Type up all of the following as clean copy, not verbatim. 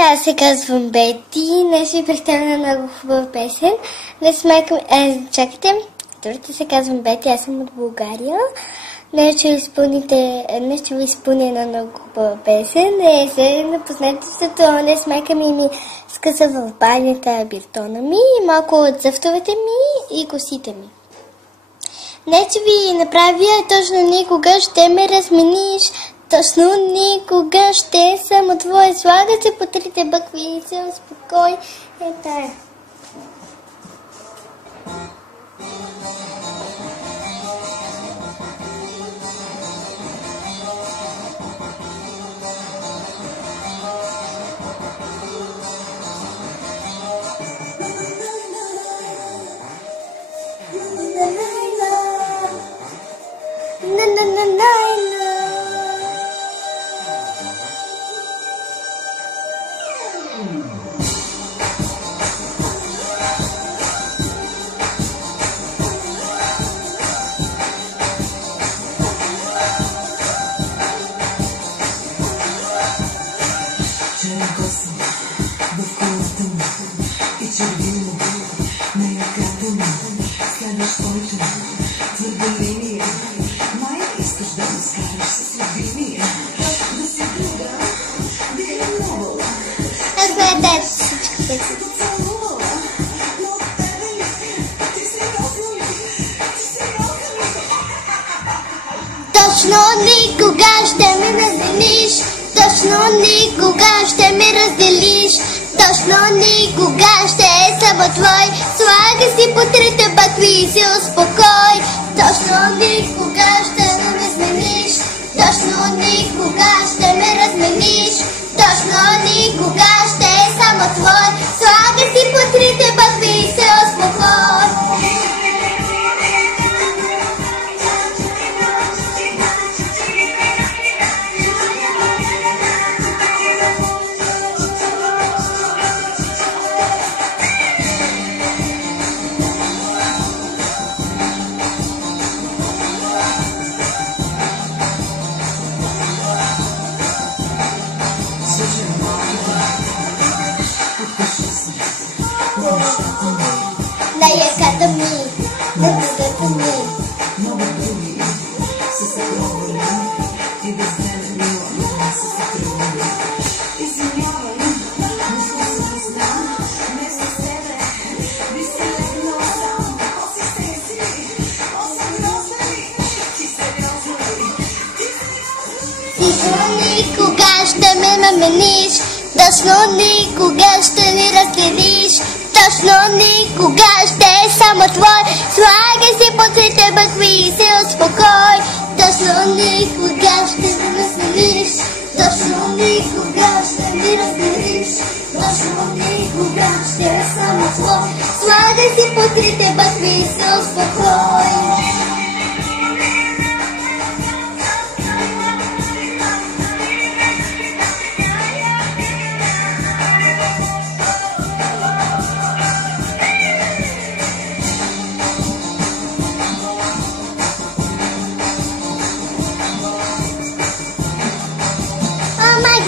аз се казвам Бети. Днес ви представя много хубава песен. Чакайте, другата се казвам Бети, аз съм от България. Днес ще ви изпълня една много хубава песен. Се напознайте се това. Днес майка ми скъса в банята биртона ми и малко от зъвтовете ми и косите ми. Днес ви направя точно никога ще ме размениш. Точно никога ще съм твоя. Слага се по трите бъкви и съм спокой. Тая. Точно никога ще ме разделиш. Точно никога ще ме разделиш. Точно никога ще съм твой. Слага си по трите бъкви и се успокой. Точно никога ще ме размениш. Точно никога ще ме размениш. Точно никога ще съм твой. Слага си по трите бъкви и се успокой. На яката ми, на дъдата ми. Много други са се пробвали и без мен мила са се тръгвали. Извинявай, не сме се позна, не с тебе, би си легнал сам. Оси се си, сериозно ли, ти сериозно ли, ти сериозно ли. Точно никога ще ме намениш, точно никога ще ни разделиш. Точно никога ще само твой. Слагай си по трите бъкви и се успокой. Точно никога ще ме разделиш. Точно никога ще ми разделиш. Точно никога ще само твой. Слагай си по трите бъкви и се успокой.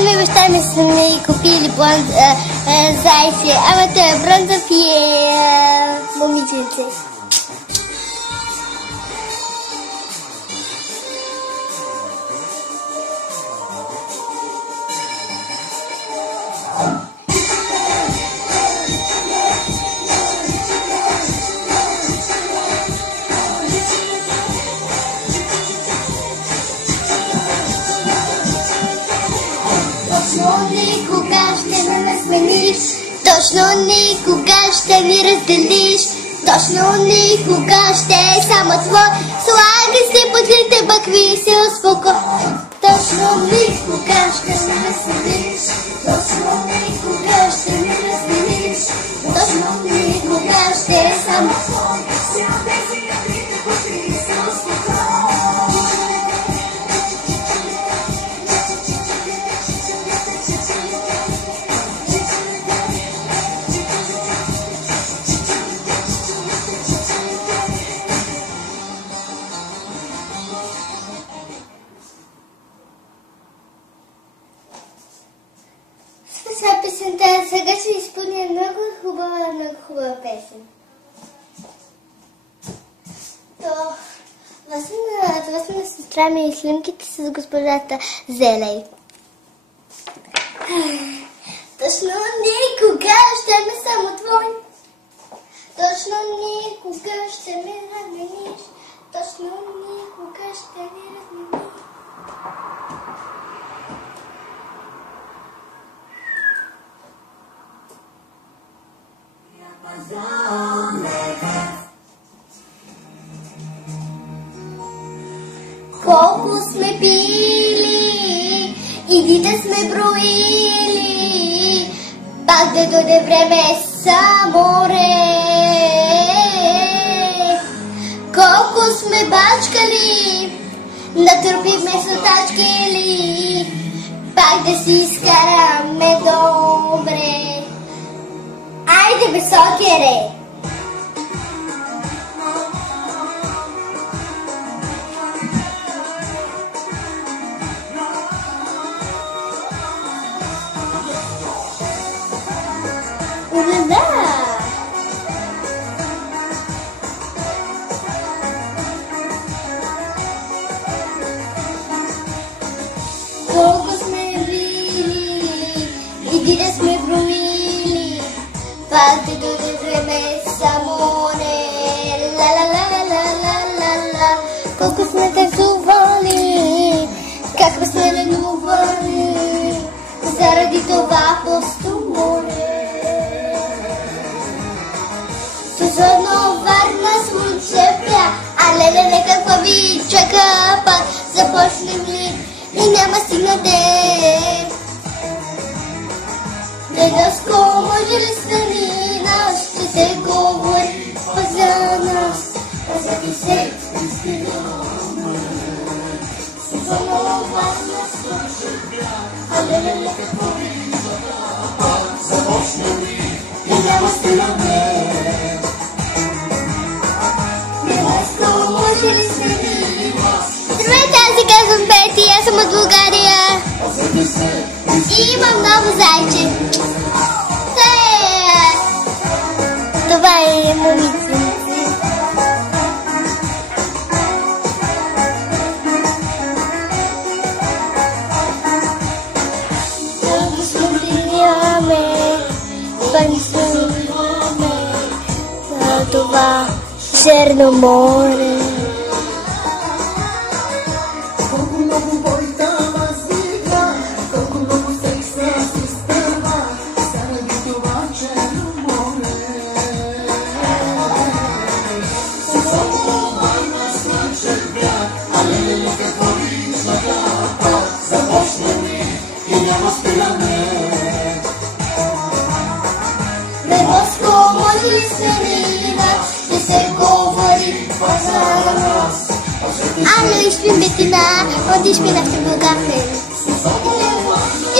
Ми баща ми са ми купили зайци, ама той е бронзов и е момиченце. Точно никога ще ме размениш. Точно никога ще ми разделиш. Точно никога ще е само твой. Слагай си по трите бъкви и се успокой. Точно никога ще ме разделиш. Точно никога ще ми разделиш. Точно никога ще е само твой. Слагай си по трите бъкви и се успокой. са песента. Сега ще изпълня много хубава песен. Това са на сестра ми и снимките с госпожата Зелей. Точно никога ще ме само твой. Точно никога ще ме размениш. Точно никога ще ме размениш. Колко сме пили и да сме броили, пак да дойде време само колко сме бачкали, натрупихме сотачкили, пак да си изкараме добре. Айде високере! Колко сме били и да сме броили, пак да дойде време само ла-ла-ла-ла-ла-ла-ла. Колко сме танцували, как сме ленували, заради това просто море. Сезонно Варна слънце пя, а леле какво ви чака, пак започнем ли и няма стигна ден. Дедовско, може ли страни нас, ще се говори за нас, за ти се изпираме. Сезонно Варна слънце пя, а леле какво ви чака, пак започнем ли и няма стигна ден. Здравейте, аз се казвам Пети, аз съм от България и имам ново зайче. Това е момиче. Дълго смотряме, пък смотряме за това Черно море. Бебоско, може ли станина, ще се говори за нас. Hallo, ich bin Bettina und ich bin auf dem Bulgarien.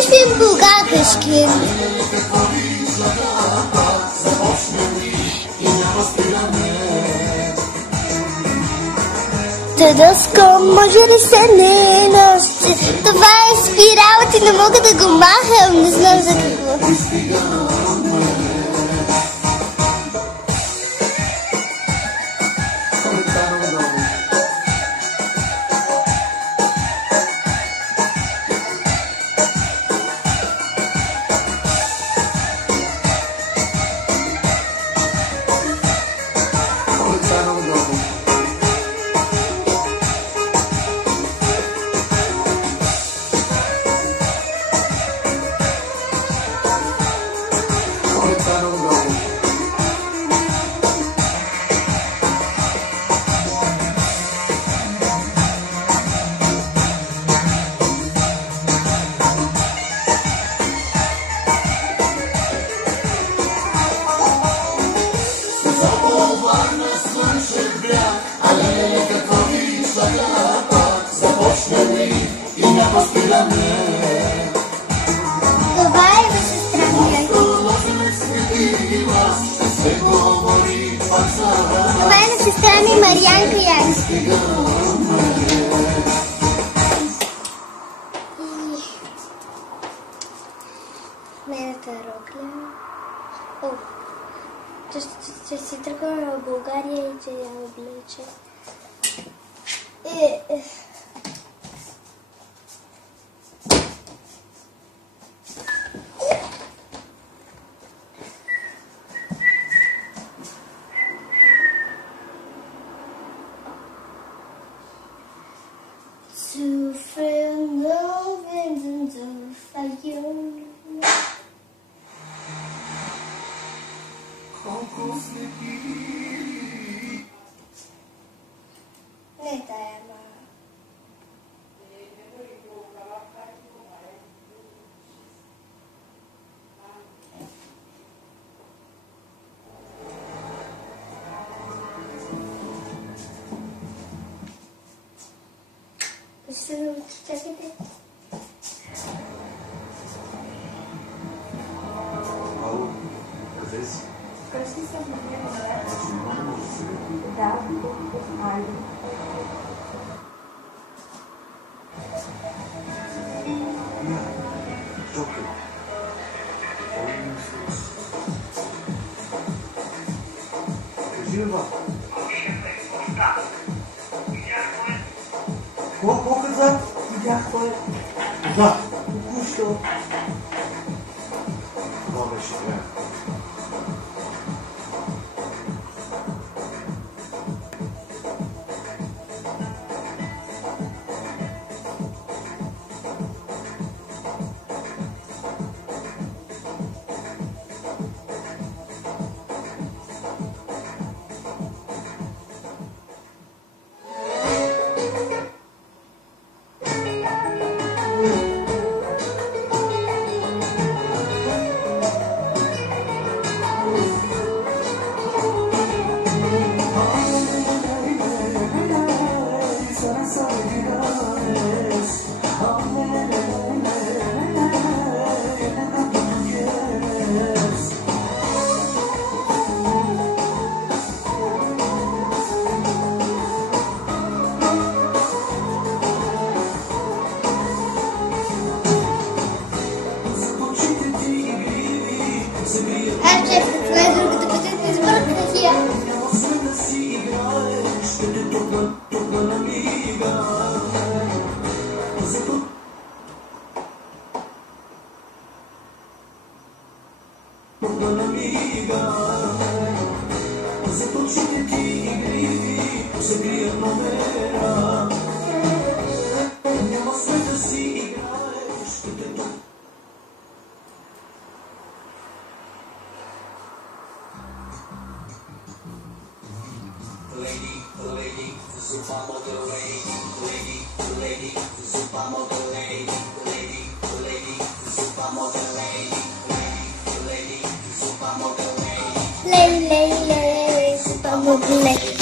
Ich bin Bulgarischkind. Дедовско, може ли се не носи? Това е спиралът и не мога да го махам, не знам за какво. Това е на сестра ми Марианка Янски. Нейната рокля. О, че си тръгваме в България и че я облече. To feel love and to fire. Не тая, ма. Чакайте. Ало, къде си? Вкъщи съм на него, да? Аз не мога да се... Да. Айде. Чокай. Кажи, баба. Какво каза? Видях кой. Да. Току-що. Това беше време. Че това е другата пътя да избъркна хия. Lei, super model.